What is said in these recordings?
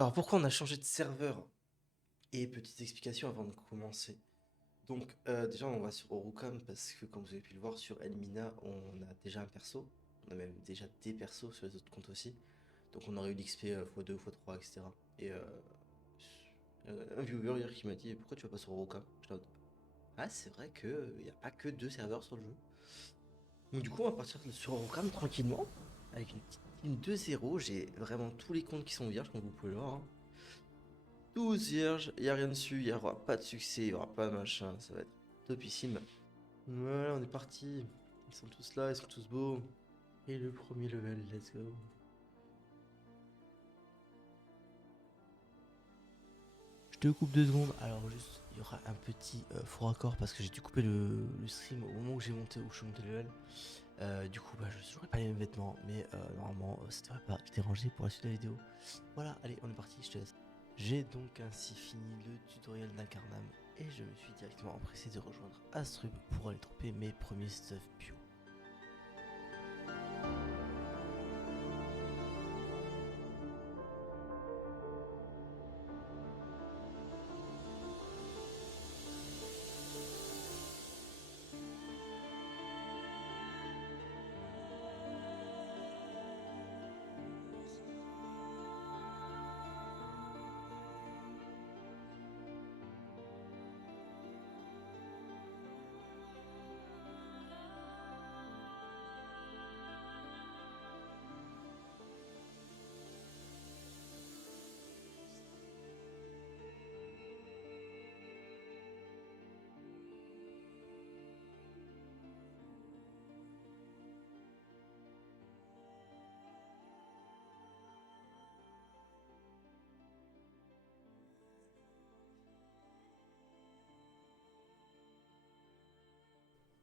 Alors pourquoi on a changé de serveur? Et petite explication avant de commencer. Donc déjà on va sur Orukam parce que comme vous avez pu le voir sur Elmina on a déjà un perso. On a même déjà des persos sur les autres comptes aussi. Donc on aurait eu l'XP x2, x3, etc. Et un viewer hier qui m'a dit pourquoi tu vas pas sur Orukam? J'étais en mode, ah c'est vrai que il n'y a pas que deux serveurs sur le jeu. Donc du coup on va partir sur Orukam tranquillement. Avec une petite team 2-0. J'ai vraiment tous les comptes qui sont vierges comme vous pouvez le voir, hein. 12 vierges, il n'y a rien dessus, il n'y aura pas de succès, il n'y aura pas de machin, ça va être topissime. Voilà, on est parti. Ils sont tous là, ils sont tous beaux. Et le premier level, let's go. Je te coupe 2 secondes. Alors juste, il y aura un petit faux raccord parce que j'ai dû couper le stream au moment où j'ai monté, où je suis monté level. Du coup, bah, je n'aurai pas les mêmes vêtements, mais normalement, ça devrait pas te déranger pour la suite de la vidéo. Voilà, allez, on est parti, je te laisse. J'ai donc ainsi fini le tutoriel d'Incarnam et je me suis directement empressé de rejoindre Astrub pour aller trouver mes premiers stuff bio.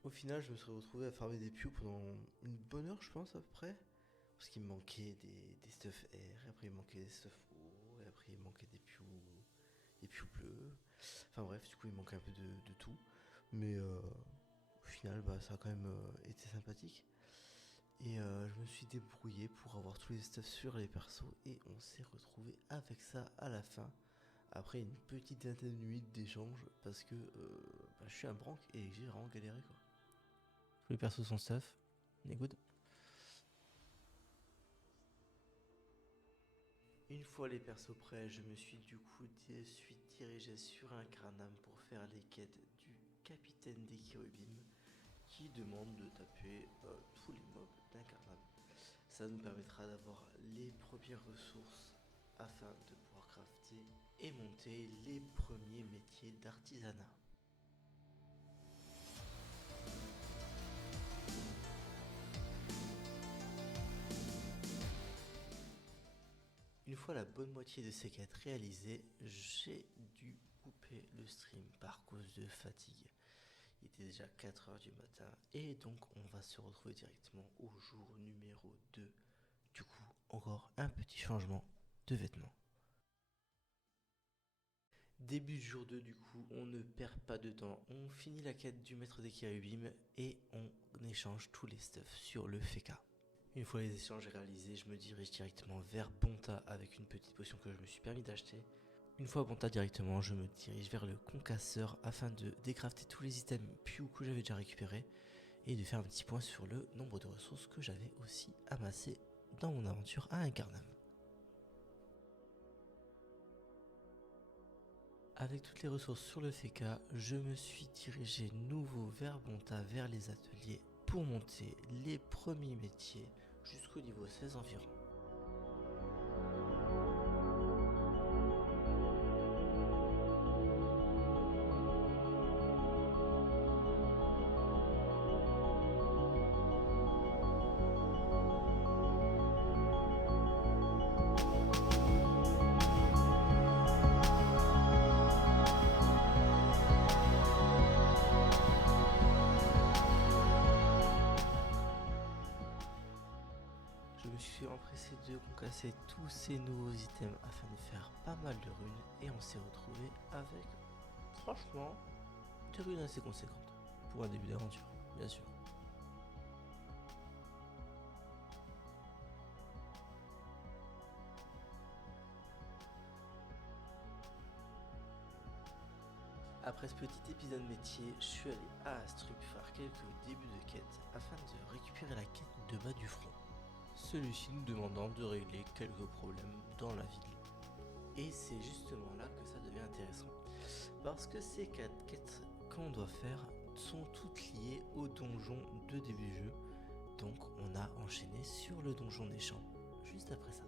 Au final, je me suis retrouvé à farmer des pious pendant une bonne heure, je pense, à peu près. Parce qu'il me manquait des stuff R, et après il me manquait des stuff O, et après il me manquait des pious bleus. Enfin bref, du coup il me manquait un peu de tout. Mais au final, bah, ça a quand même été sympathique. Et je me suis débrouillé pour avoir tous les stuff sur les persos. Et on s'est retrouvé avec ça à la fin. Après une petite vingtaine de minutes d'échange. Parce que bah, je suis un branque et j'ai vraiment galéré quoi. Tous les persos sont stuff. On est good. Une fois les persos prêts, je me suis du coup dirigé sur un Incarnam pour faire les quêtes du capitaine des Kirubim qui demande de taper tous les mobs d'Incarnam. Ça nous permettra d'avoir les premières ressources afin de pouvoir crafter et monter les premiers métiers d'artisanat. Une fois la bonne moitié de ces quêtes réalisées, j'ai dû couper le stream par cause de fatigue. Il était déjà 4h du matin et donc on va se retrouver directement au jour numéro 2. Du coup, encore un petit changement de vêtements. Début du jour 2 du coup, on ne perd pas de temps. On finit la quête du maître des Kérubim et on échange tous les stuffs sur le Feka. Une fois les échanges réalisés, je me dirige directement vers Bonta avec une petite potion que je me suis permis d'acheter. Une fois à Bonta directement, je me dirige vers le concasseur afin de décrafter tous les items Pew que j'avais déjà récupérés et de faire un petit point sur le nombre de ressources que j'avais aussi amassées dans mon aventure à Incarnam. Avec toutes les ressources sur le Feka, je me suis dirigé nouveau vers Bonta, vers les ateliers pour monter les premiers métiers jusqu'au niveau 16 environ. Je me suis empressé de concasser tous ces nouveaux items afin de faire pas mal de runes et on s'est retrouvé avec, franchement, des runes assez conséquentes pour un début d'aventure, bien sûr. Après ce petit épisode métier, je suis allé à Astrup faire quelques débuts de quête afin de récupérer la quête de bas du front. Celui-ci nous demandant de régler quelques problèmes dans la ville. Et c'est justement là que ça devient intéressant. Parce que ces 4 quêtes qu'on doit faire sont toutes liées au donjon de début jeu. Donc on a enchaîné sur le donjon des champs juste après ça.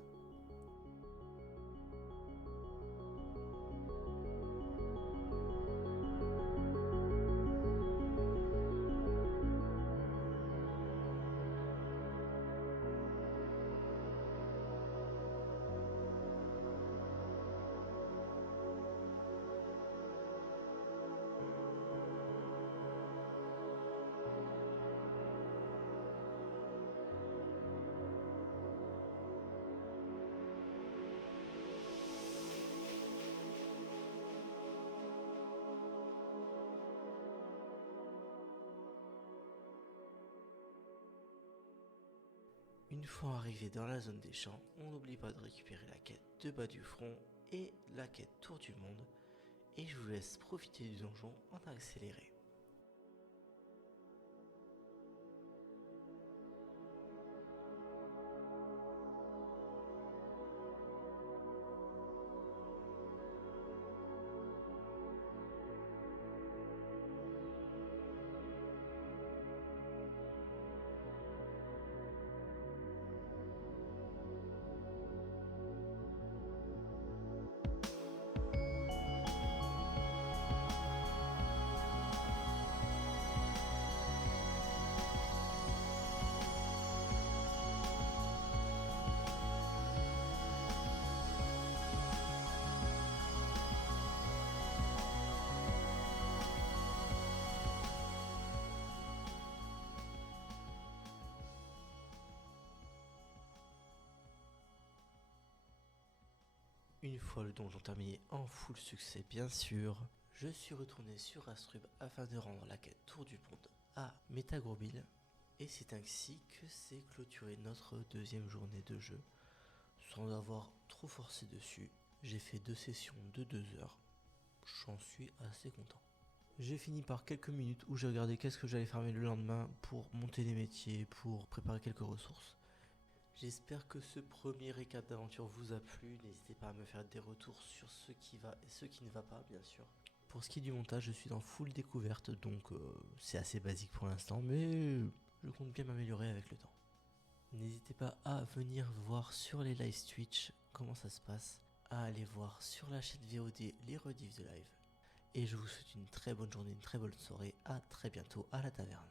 Une fois arrivé dans la zone des champs, on n'oublie pas de récupérer la quête de bas du front et la quête tour du monde. Et je vous laisse profiter du donjon en accéléré. Une fois le donjon terminé en full succès bien sûr, je suis retourné sur Astrub afin de rendre la quête tour du monde à Metagrobil. Et c'est ainsi que s'est clôturé notre deuxième journée de jeu. Sans avoir trop forcé dessus, j'ai fait 2 sessions de 2 heures. J'en suis assez content. J'ai fini par quelques minutes où j'ai regardé qu'est-ce que j'allais farmer le lendemain pour monter les métiers, pour préparer quelques ressources. J'espère que ce premier récap d'aventure vous a plu. N'hésitez pas à me faire des retours sur ce qui va et ce qui ne va pas, bien sûr. Pour ce qui est du montage, je suis en full découverte, donc c'est assez basique pour l'instant, mais je compte bien m'améliorer avec le temps. N'hésitez pas à venir voir sur les live Twitch comment ça se passe, à aller voir sur la chaîne VOD les rediffs de live. Et je vous souhaite une très bonne journée, une très bonne soirée, à très bientôt à la taverne.